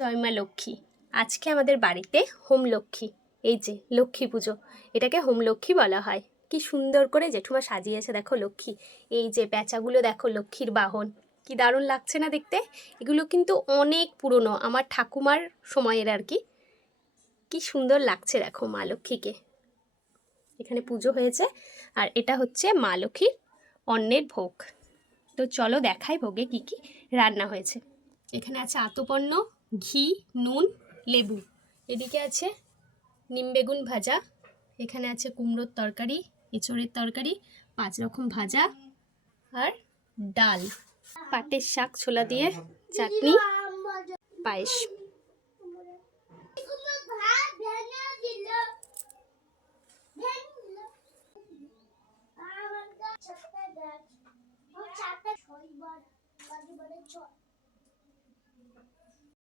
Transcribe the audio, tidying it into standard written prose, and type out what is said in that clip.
জয় মা লক্ষ্মী। আজকে আমাদের বাড়িতে হোম লক্ষ্মী, এই যে লক্ষ্মী পুজো, এটাকে হোম লক্ষ্মী বলা হয়। কি সুন্দর করে জেঠুমা সাজিয়েছে দেখো লক্ষ্মী। এই যে প্যাঁচাগুলো দেখো লক্ষ্মীর বাহন, কি দারুণ লাগছে না দেখতে। এগুলো কিন্তু অনেক পুরনো, আমার ঠাকুমার সময়ের আর কি। কি সুন্দর লাগছে দেখো মা লক্ষ্মীকে। এখানে পুজো হয়েছে আর এটা হচ্ছে মা লক্ষ্মীর অন্নের ভোগ। তো চলো দেখাই ভোগে কি কি রান্না হয়েছে। এখানে আছে আতপন্ন, ঘি, নুন, লেবু। এদিকে আছে নিম বেগুন ভাজা, এখানে আছে কুমড়োর তরকারি, এঁচড়ের তরকারি, 5 রকম ভাজা আর ডাল, পাটের শাক ছোলা দিয়ে চাটনি, পায়েস।